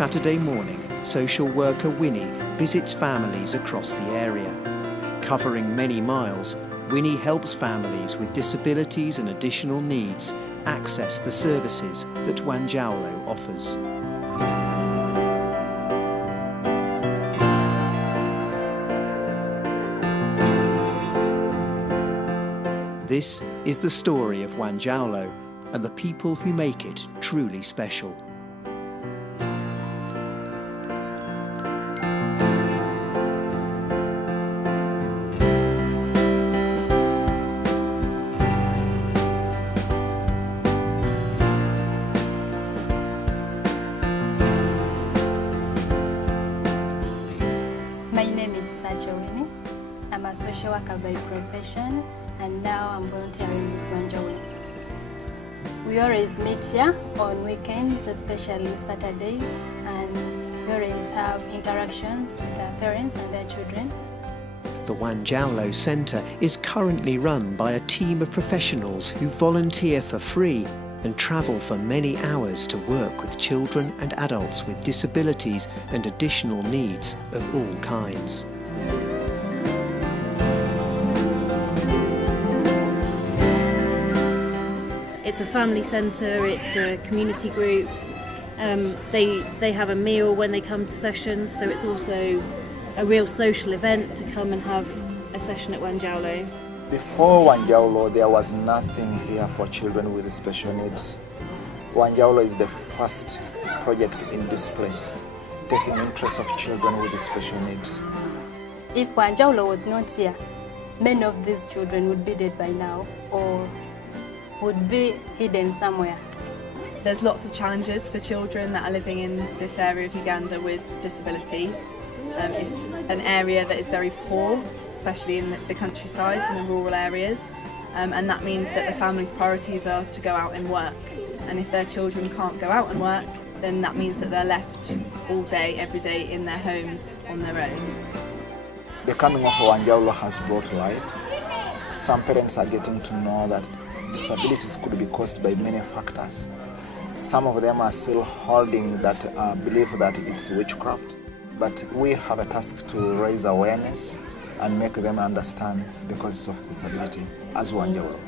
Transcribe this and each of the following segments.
Saturday morning, social worker Winnie visits families across the area. Covering many miles, Winnie helps families with disabilities and additional needs access the services that Wanjawulo offers. This is the story of Wanjawulo and the people who make it truly special. My name is Wanjawulo. I'm a social worker by profession, and now I'm volunteering with Wanjawulo. We always meet here on weekends, especially Saturdays, and we always have interactions with our parents and their children. The Wanjawulo Centre is currently run by a team of professionals who volunteer for free and travel for many hours to work with children and adults with disabilities and additional needs of all kinds. It's a family centre, it's a community group. They have a meal when they come to sessions, so it's also a real social event to come and have a session at Wanjawulo. Before Wanjawulo, there was nothing here for children with special needs. Wanjawulo is the first project in this place, taking interest of children with special needs. If Wanjawulo was not here, many of these children would be dead by now or would be hidden somewhere. There's lots of challenges for children that are living in this area of Uganda with disabilities. It's an area that is very poor, especially in the countryside and the rural areas, and that means that the family's priorities are to go out and work, and if their children can't go out and work, then that means that they're left all day, every day in their homes on their own. The coming of Wanjawulo has brought light. Some parents are getting to know that disabilities could be caused by many factors. Some of them are still holding that belief that it's witchcraft, but we have a task to raise awareness and make them understand the causes of disability as Wanjawulo.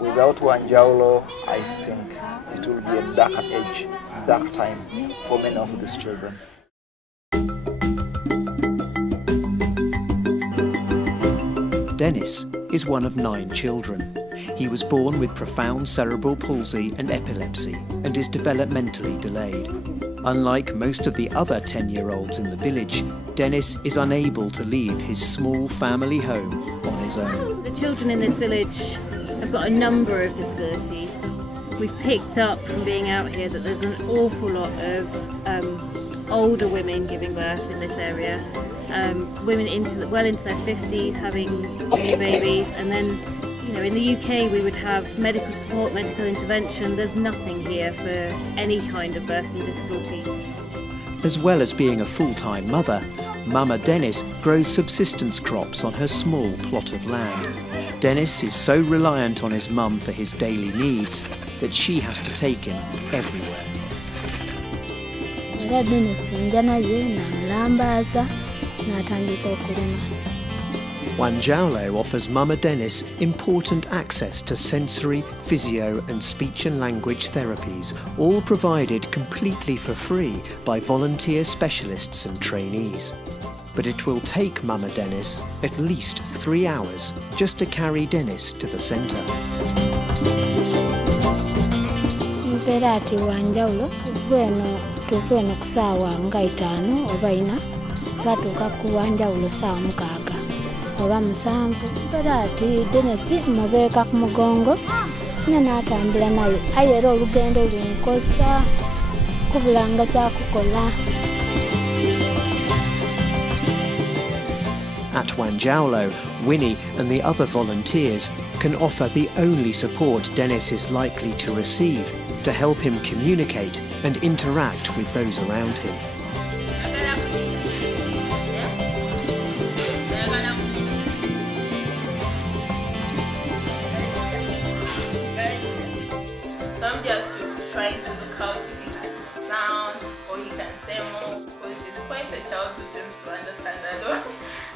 Without Wanjawulo, I think it will be a darker age, dark time for many of these children. Dennis is one of 9 children. He was born with profound cerebral palsy and epilepsy and is developmentally delayed. Unlike most of the other 10-year-olds in the village, Dennis is unable to leave his small family home on his own. The children in this village have got a number of disabilities. We've picked up from being out here that there's an awful lot of older women giving birth in this area. Women well into their 50s having new babies, and then in the UK we would have medical support, medical intervention. There's nothing here for any kind of birthing difficulty. As well as being a full-time mother, Mama Dennis grows subsistence crops on her small plot of land. Dennis is so reliant on his mum for his daily needs that she has to take him everywhere. Wanjawulo offers Mama Dennis important access to sensory, physio and speech and language therapies, all provided completely for free by volunteer specialists and trainees. But it will take Mama Dennis at least 3 hours just to carry Dennis to the centre. oba musanvu era ati Dennis mubeeka ku mugongo nga n'atambula naye aye era olugendo lunkosa kubulanga kyakukola. At Wanjawulo, Winnie and the other volunteers can offer the only support Dennis is likely to receive to help him communicate and interact with those around him. So I'm just trying to look out if he has a sound or he can say more, because it's quite a child who seems to understand that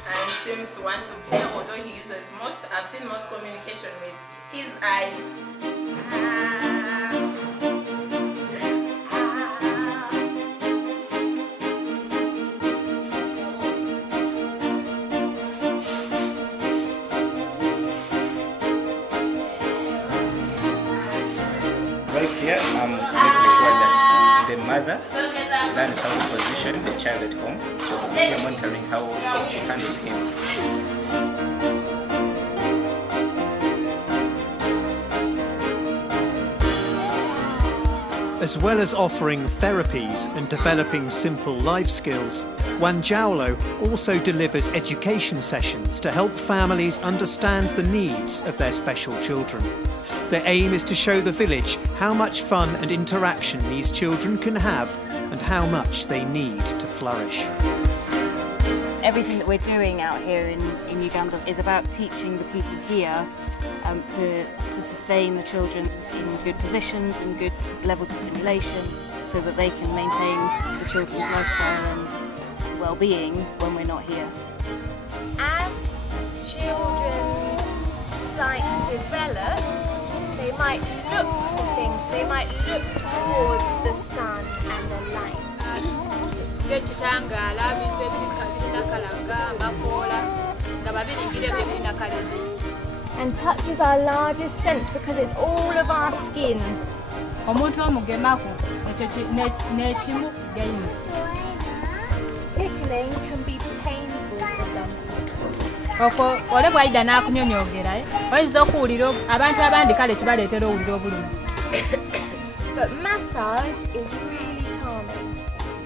and seems to want to play, although he uses I've seen most communication with his eyes. Right here, I'm making sure that the mother learns how to position the child at home, so we're monitoring how she handles him. As well as offering therapies and developing simple life skills, Wanjawulo also delivers education sessions to help families understand the needs of their special children. Their aim is to show the village how much fun and interaction these children can have and how much they need to flourish. Everything that we're doing out here in Uganda is about teaching the people here to sustain the children in good positions and good levels of stimulation so that they can maintain the children's lifestyle and well-being when we're not here. As children's sight develops, they might look for things, they might look towards the sun and the light. And touch is our largest sense because it's all of our skin. Tickling can be painful for some. But massage is really calming.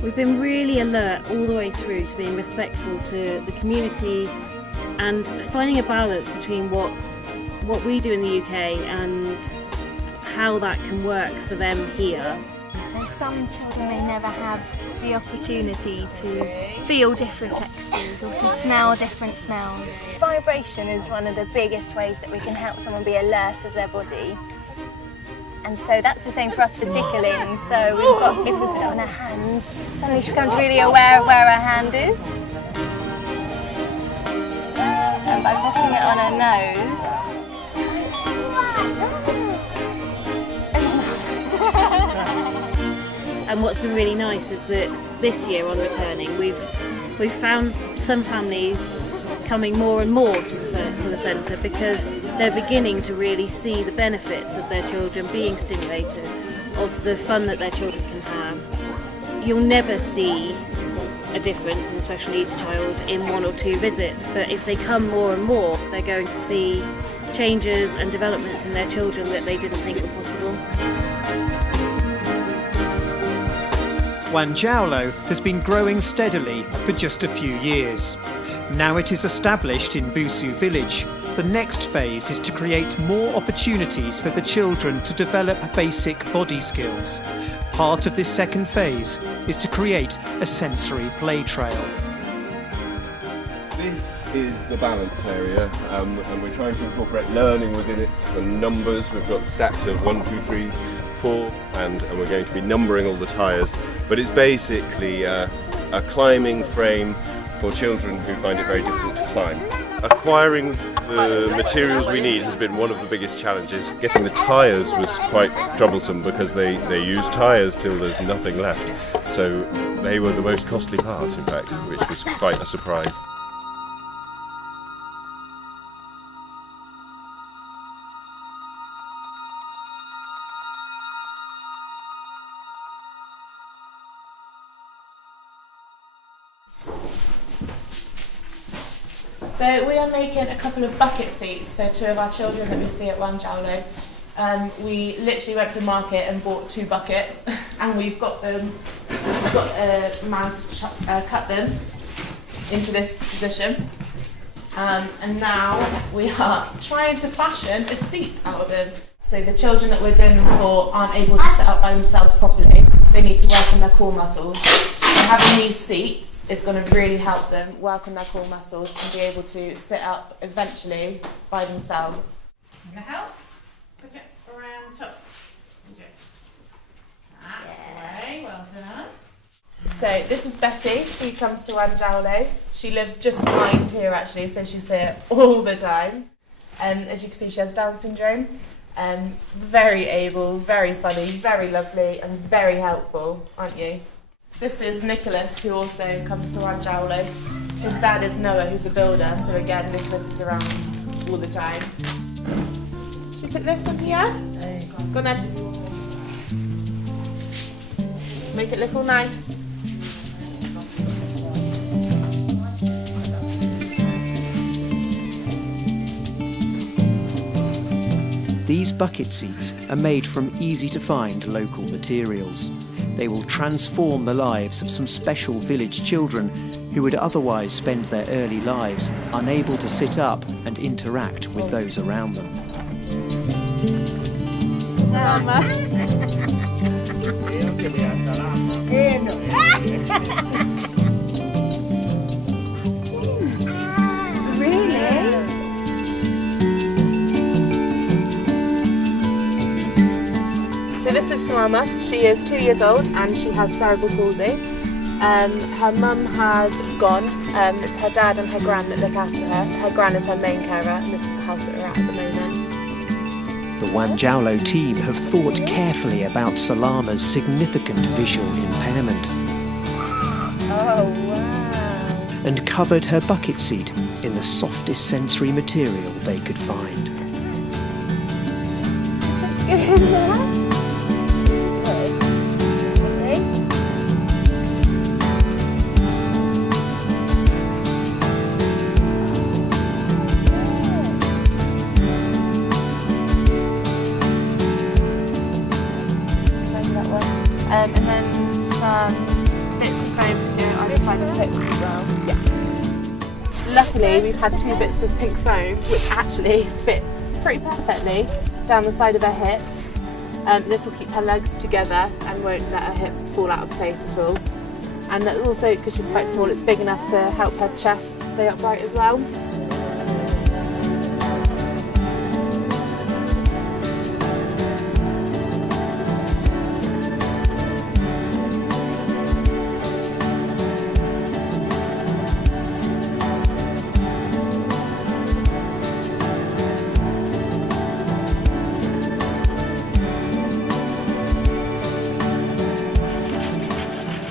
We've been really alert all the way through to being respectful to the community and finding a balance between what we do in the UK and how that can work for them here. So some children may never have the opportunity to feel different textures or to smell different smells. Vibration is one of the biggest ways that we can help someone be alert of their body. And so that's the same for us for tickling. So we've got, if we put it on our hands, suddenly she becomes really aware of where her hand is. And by popping it on her nose, And what's been really nice is that this year on returning, we've found some families coming more and more to the centre because they're beginning to really see the benefits of their children being stimulated, of the fun that their children can have. You'll never see a difference in a special needs child in 1 or 2 visits, but if they come more and more, they're going to see changes and developments in their children that they didn't think were possible. Wanjawulo has been growing steadily for just a few years. Now it is established in Busu village. The next phase is to create more opportunities for the children to develop basic body skills. Part of this second phase is to create a sensory play trail. This is the balance area, and we're trying to incorporate learning within it and numbers. We've got stacks of 1, 2, 3, 4, and we're going to be numbering all the tyres. But it's basically a climbing frame for children who find it very difficult to climb. Acquiring the materials we need has been one of the biggest challenges. Getting the tyres was quite troublesome because they use tyres till there's nothing left. So they were the most costly part, in fact, which was quite a surprise. So we are making a couple of bucket seats for 2 of our children that we see at Wanjawulo. We literally went to market and bought 2 buckets, and we've got a man to cut them into this position. And now we are trying to fashion a seat out of them. So the children that we're doing them for aren't able to sit up by themselves properly. They need to work on their core muscles. And having these seats is going to really help them work on their core muscles and be able to sit up eventually by themselves. I'm going to help. Put it around top. That's the way. Well done. So this is Betty. She comes to Wanjawulo. She lives just behind here actually, so she's here all the time. As you can see, she has Down syndrome. Very able, very funny, very lovely, and very helpful, aren't you? This is Nicholas, who also comes to Wanjawulo. His dad is Noah, who's a builder, so again, Nicholas is around all the time. Should we put this on here? Go on then. Make it look all nice. These bucket seats are made from easy-to-find local materials. They will transform the lives of some special village children who would otherwise spend their early lives unable to sit up and interact with those around them. So this is Salama. She is 2 years old and she has cerebral palsy. Her mum has gone. It's her dad and her gran that look after her. Her gran is her main carer, and this is the house that we're at the moment. The Wanjawulo team have thought carefully about Salama's significant visual impairment. Oh wow! And covered her bucket seat in the softest sensory material they could find. And then some bits of foam to go either side of the hooks as well. Yeah. Luckily, we've had 2 bits of pink foam, which actually fit pretty perfectly down the side of her hips. This will keep her legs together and won't let her hips fall out of place at all. And that's also, because she's quite small, it's big enough to help her chest stay upright as well.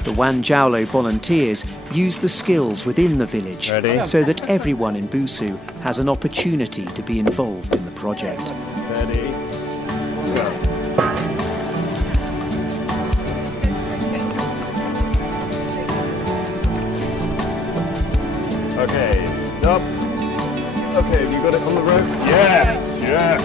The Wanjawulo volunteers use the skills within the village so that everyone in Busu has an opportunity to be involved in the project. Ready? Go. Okay, stop. Okay, have you got it on the rope? Yes, yes.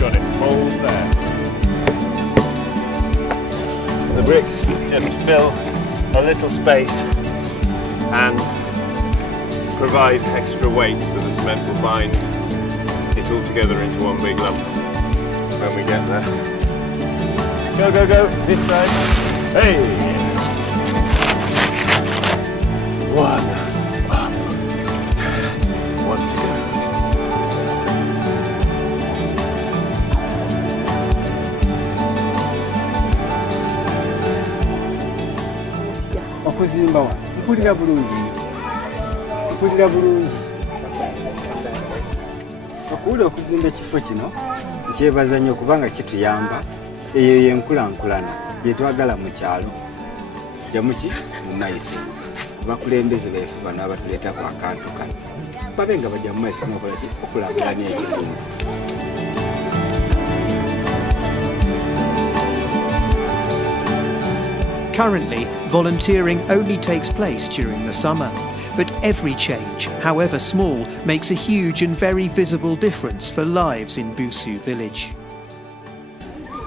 Got it, hold there. The bricks just fill a little space and provide extra weight so the cement will bind it all together into one big lump when we get there. Go, go, go, this side. Hey! 1 up. 1 to go. Okuzimba wa mpulira bulungi okuwula okuzimba ekifo kino nkyebaza nnyo kubanga kituyamba eyo yenkulankulana gyetwagala mu kyalo jamuki mu maiso abakulembeze baife bano abatuleetako akantu kano babe nga bajja mu maiso nokolaki okulankulanya ekitundu. Currently, volunteering only takes place during the summer. But every change, however small, makes a huge and very visible difference for lives in Busu village.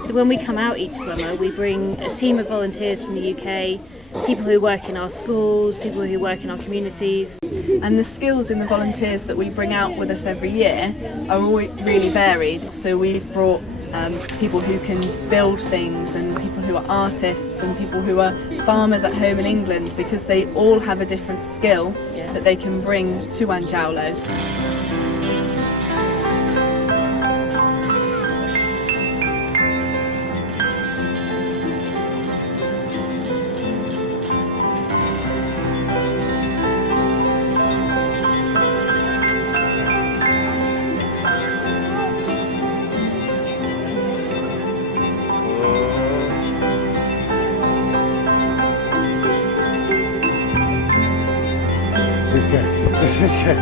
So when we come out each summer, we bring a team of volunteers from the UK, people who work in our schools, people who work in our communities. And the skills in the volunteers that we bring out with us every year are all really varied. So we've brought people who can build things, and people who are artists, and people who are farmers at home in England, because they all have a different skill that they can bring to Wanjawulo. This is good.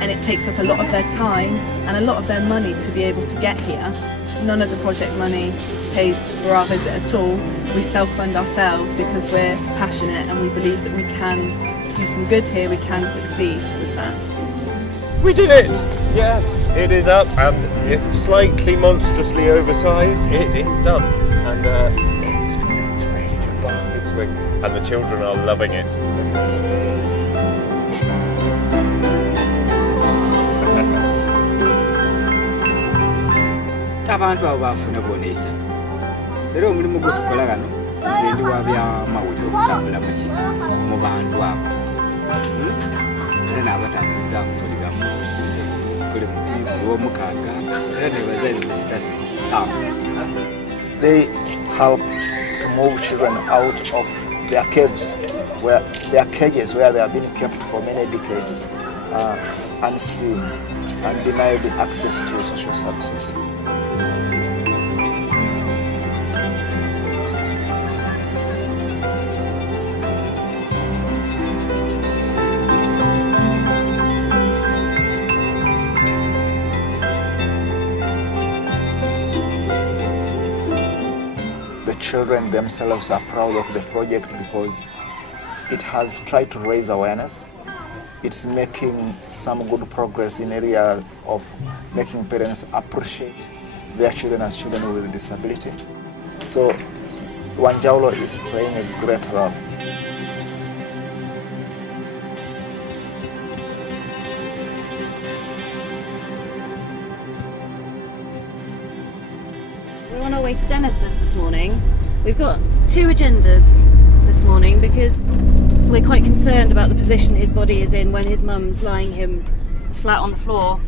And it takes up a lot of their time and a lot of their money to be able to get here. None of the project money pays for our visit at all. We self-fund ourselves because we're passionate and we believe that we can do some good here, we can succeed with that. We did it! Yes, it is up, and if slightly monstrously oversized, it is done. And it's a really good basket swing, and the children are loving it. Abantu abo bafuna bonesa. Era omulimu gwe tukola gano nze ndi wa byamawulire okutambula mu bantu abo. Era n'abatambuza kutuligamu kuli muti gw'omukaaga era ne bazaire besitasi Sam. They help to move children out of their caves, where their cages where they have been kept for many decades, unseen and denied access to social services. Children themselves are proud of the project because it has tried to raise awareness. It's making some good progress in area of making parents appreciate their children as children with a disability. So Wanjawulo is playing a great role. We're on our way to Dennis's this morning. We've got two agendas this morning because we're quite concerned about the position his body is in when his mum's lying him flat on the floor.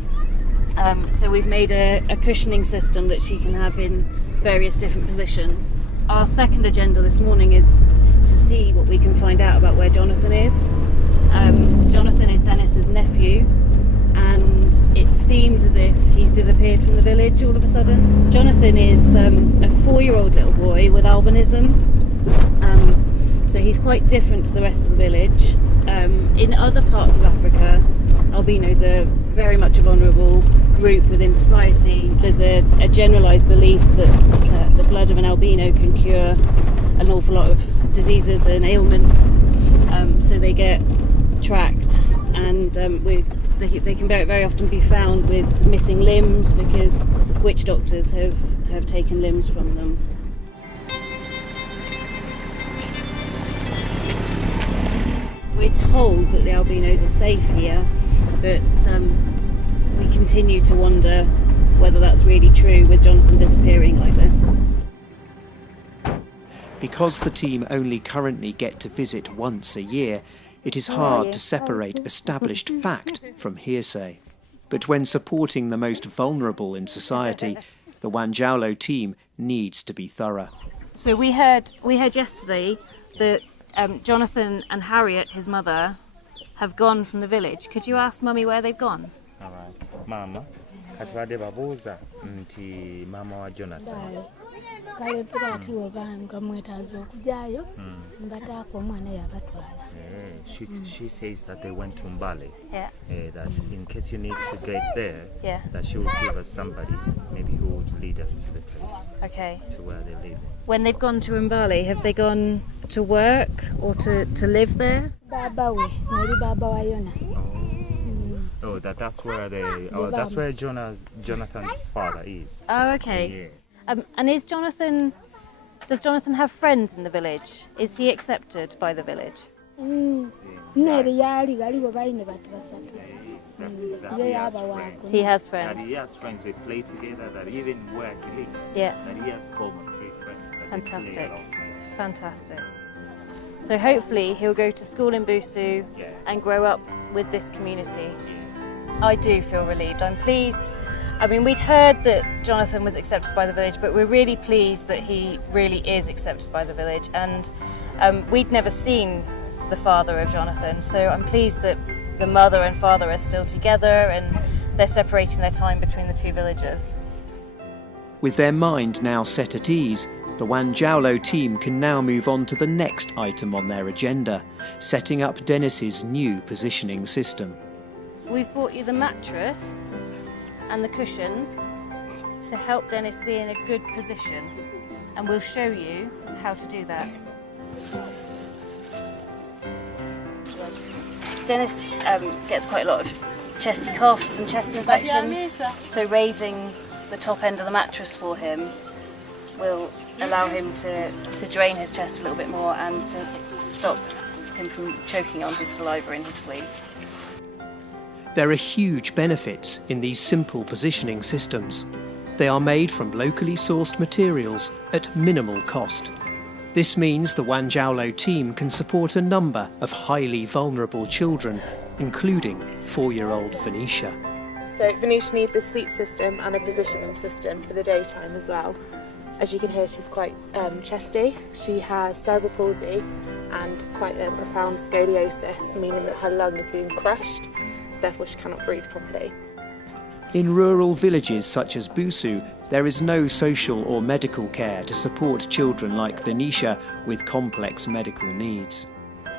So we've made a cushioning system that she can have in various different positions. Our second agenda this morning is to see what we can find out about where Jonathan is. Jonathan is Dennis's nephew, and it seems as if he's disappeared from the village all of a sudden. Jonathan is a 4-year-old little boy with albinism, so he's quite different to the rest of the village. In other parts of Africa, albinos are very much a vulnerable group within society. There's a generalised belief that the blood of an albino can cure an awful lot of diseases and ailments, so they get tracked, and they can very often be found with missing limbs because witch doctors have taken limbs from them. We're told that the albinos are safe here, but we continue to wonder whether that's really true with Jonathan disappearing like this. Because the team only currently get to visit once a year, it is hard to separate established fact from hearsay. But when supporting the most vulnerable in society, the Wanjawulo team needs to be thorough. So we heard yesterday that Jonathan and Harriet, his mother, have gone from the village. Could you ask Mummy where they've gone? Alright. Mama, kati badde babuuza nti mama wa Jonathan. Kale turatiwo banga mwetaaza okujaayo mbataako omwana yabatwala. She says that they went to Mbale. Yeah. That in case you need to get there, Yeah. that she will give us somebody maybe who would lead us to the place. Okay. To where they live. When they've gone to Mbale, have they gone to work or to live there? Baba we, neri baba wa Yona. Oh, that's where that's where Jonathan's father is. Oh, okay. Yeah. And does Jonathan have friends in the village? Is he accepted by the village? Neri yali galiwo balina batu basatu. He has friends. That he has friends, they play together, that even where he lives, Yeah. that he has common friends. That they play Fantastic. alongside. Fantastic. So hopefully he'll go to school in Busu and grow up with this community. I do feel relieved. I'm pleased. I mean, we'd heard that Jonathan was accepted by the village, but we're really pleased that he really is accepted by the village. And we'd never seen the father of Jonathan, so I'm pleased that the mother and father are still together and they're separating their time between the two villages. With their mind now set at ease, the Wanjawulo team can now move on to the next item on their agenda, setting up Dennis's new positioning system. We've brought you the mattress and the cushions to help Dennis be in a good position, and we'll show you how to do that. Dennis gets quite a lot of chesty coughs and chest infections, so raising the top end of the mattress for him will allow him to drain his chest a little bit more and to stop him from choking on his saliva in his sleep. There are huge benefits in these simple positioning systems. They are made from locally sourced materials at minimal cost. This means the Wanjawulo team can support a number of highly vulnerable children, including 4-year-old Venetia. So Venetia needs a sleep system and a positioning system for the daytime as well. As you can hear, she's quite chesty. She has cerebral palsy and quite a profound scoliosis, meaning that her lung is being crushed, therefore she cannot breathe properly. In rural villages such as Busu, there is no social or medical care to support children like Venetia with complex medical needs.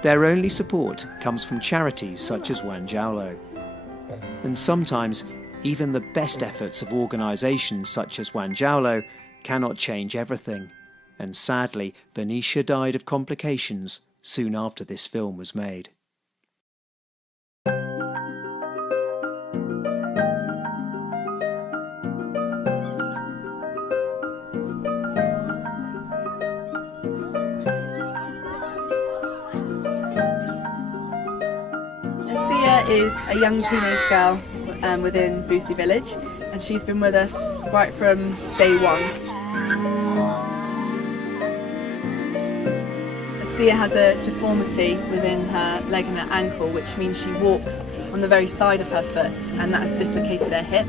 Their only support comes from charities such as Wanjawulo. And sometimes, even the best efforts of organisations such as Wanjawulo cannot change everything. And sadly, Venetia died of complications soon after this film was made. Sia is a young teenage girl within Busu village, and she's been with us right from day one. Sia has a deformity within her leg and her ankle, which means she walks on the very side of her foot, and that has dislocated her hip,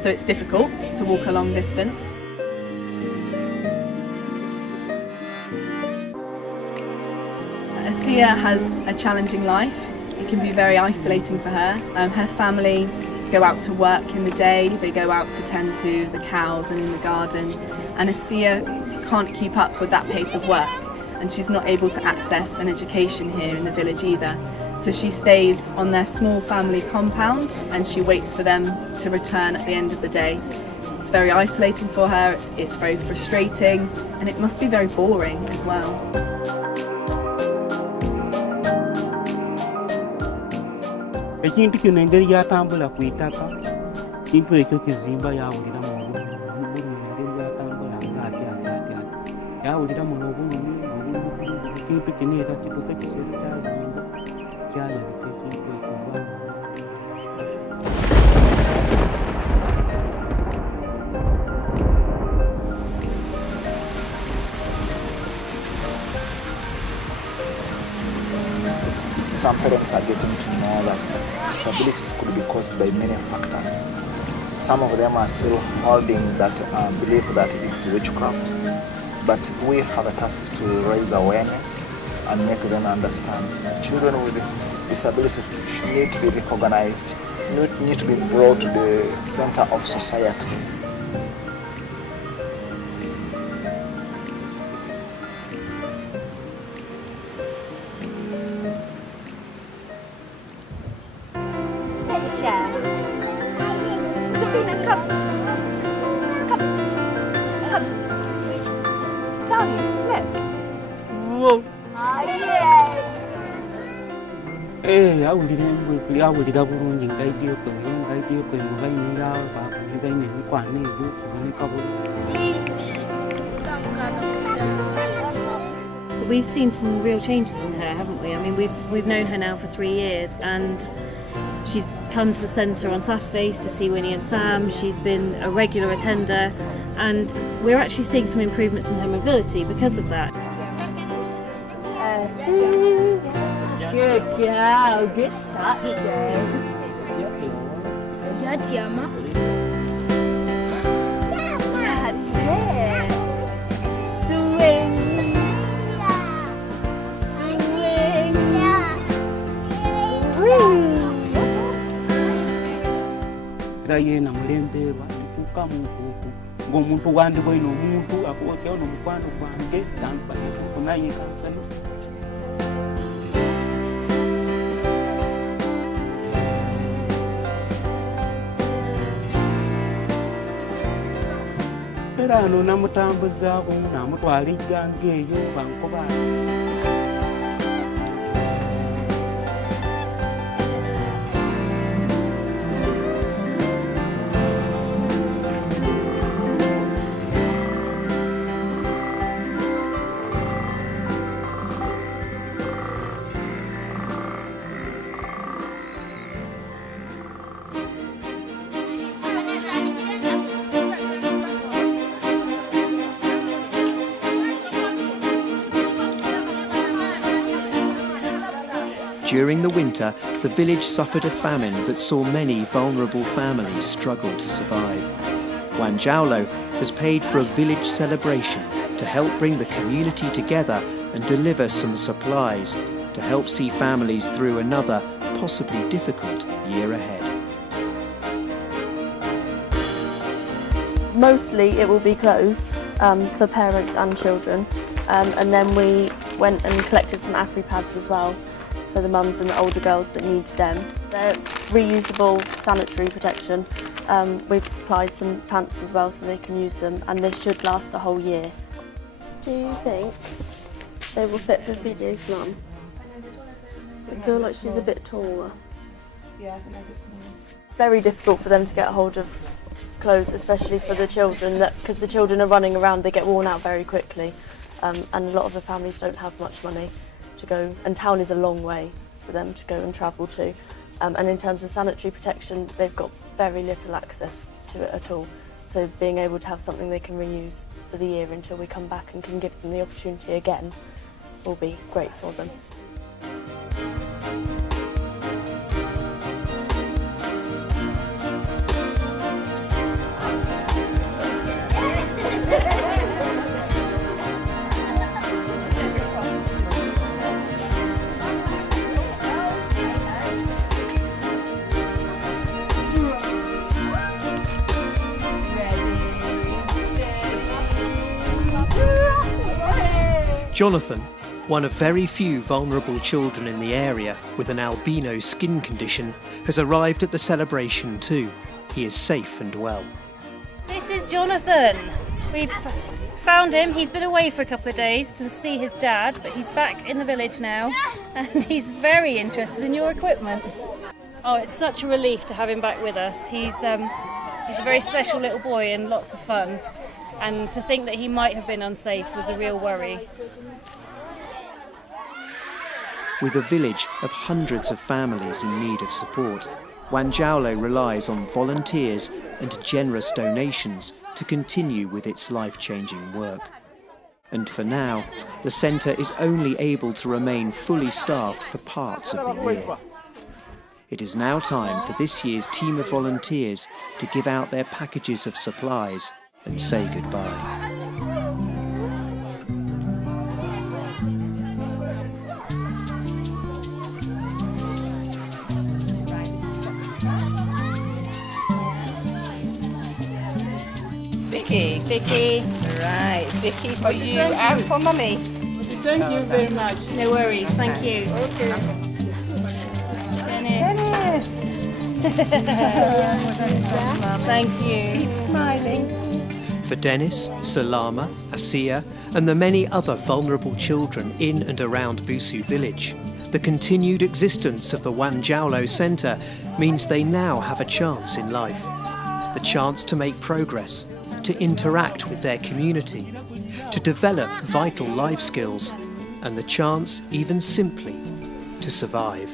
so it's difficult to walk a long distance. Sia has a challenging life. It can be very isolating for her. Her family go out to work in the day, they go out to tend to the cows and in the garden, and Sia can't keep up with that pace of work, and she's not able to access an education here in the village either. So she stays on their small family compound and she waits for them to return at the end of the day. It's very isolating for her, it's very frustrating, and it must be very boring as well. Ekintu kino engeri gyatambula ku itaka kintu ekyo kizimba yawulira mu bulumi engeri gyatambula ng'aty yawulira muno obulumi ekintu kino era kikuta kiseera kyazimba kyayabika ekintu ekivaamu. Some parents are getting to know that disabilities could be caused by many factors. Some of them are still holding that belief that it's witchcraft, but we have a task to raise awareness and make them understand. Children with disability need to be recognized, need to be brought to the center of society. Safina, come. Tongue, look. Whoa. Yay. awulira bulungi ngaidyo kwe mubaine yawe bakulibaine mikwane ebyo kuboneka bulungi. We've seen some real changes in her, haven't we? I mean, we've known her now for 3 years, and she's come to the centre on Saturdays to see Winnie and Sam. She's been a regular attender, and we're actually seeing some improvements in her mobility because of that. Good girl, good touch, girl. That's Yama. That's it. Swing. Era yena mulembe batuuka mukuku ng'omuntu wandibwaine omuntu akwotyawo n'omukwano gwange tampanyekuku naye kansano. Era ano namutambuzaako namutwala ejjanga eyo bankoba. During the winter, the village suffered a famine that saw many vulnerable families struggle to survive. Wanjawulo has paid for a village celebration to help bring the community together and deliver some supplies to help see families through another, possibly difficult, year ahead. Mostly it will be clothes for parents and children, and then we went and collected some AfriPads as well for the mums and the older girls that need them. They're reusable sanitary protection. We've supplied some pants as well so they can use them, and they should last the whole year. Do you think they will fit for Fide's mum? I feel like she's a bit taller. Yeah, I think they're a bit small. It's very difficult for them to get hold of clothes, especially for the children, because the children are running around, they get worn out very quickly, and a lot of the families don't have much money to go, and town is a long way for them to go and travel to. And in terms of sanitary protection, they've got very little access to it at all. So being able to have something they can reuse for the year until we come back and can give them the opportunity again will be great for them. Jonathan, one of very few vulnerable children in the area with an albino skin condition, has arrived at the celebration too. He is safe and well. This is Jonathan. We've found him. He's been away for a couple of days to see his dad, but he's back in the village now, and he's very interested in your equipment. Oh, it's such a relief to have him back with us. He's a very special little boy and lots of fun, and to think that he might have been unsafe was a real worry. With a village of hundreds of families in need of support, Wanjawulo relies on volunteers and generous donations to continue with its life-changing work. And for now, the centre is only able to remain fully staffed for parts of the year. It is now time for this year's team of volunteers to give out their packages of supplies and say goodbye. Vicky. Vicky. Right, Vicky for you and for Mummy. Thank you very much. No worries, thank you. Okay. Dennis. Thank you. Keep smiling. For Dennis, Salama, Asiya and the many other vulnerable children in and around Busu village, the continued existence of the Wanjawulo Centre means they now have a chance in life. The chance to make progress, to interact with their community, to develop vital life skills, and the chance, even simply, to survive.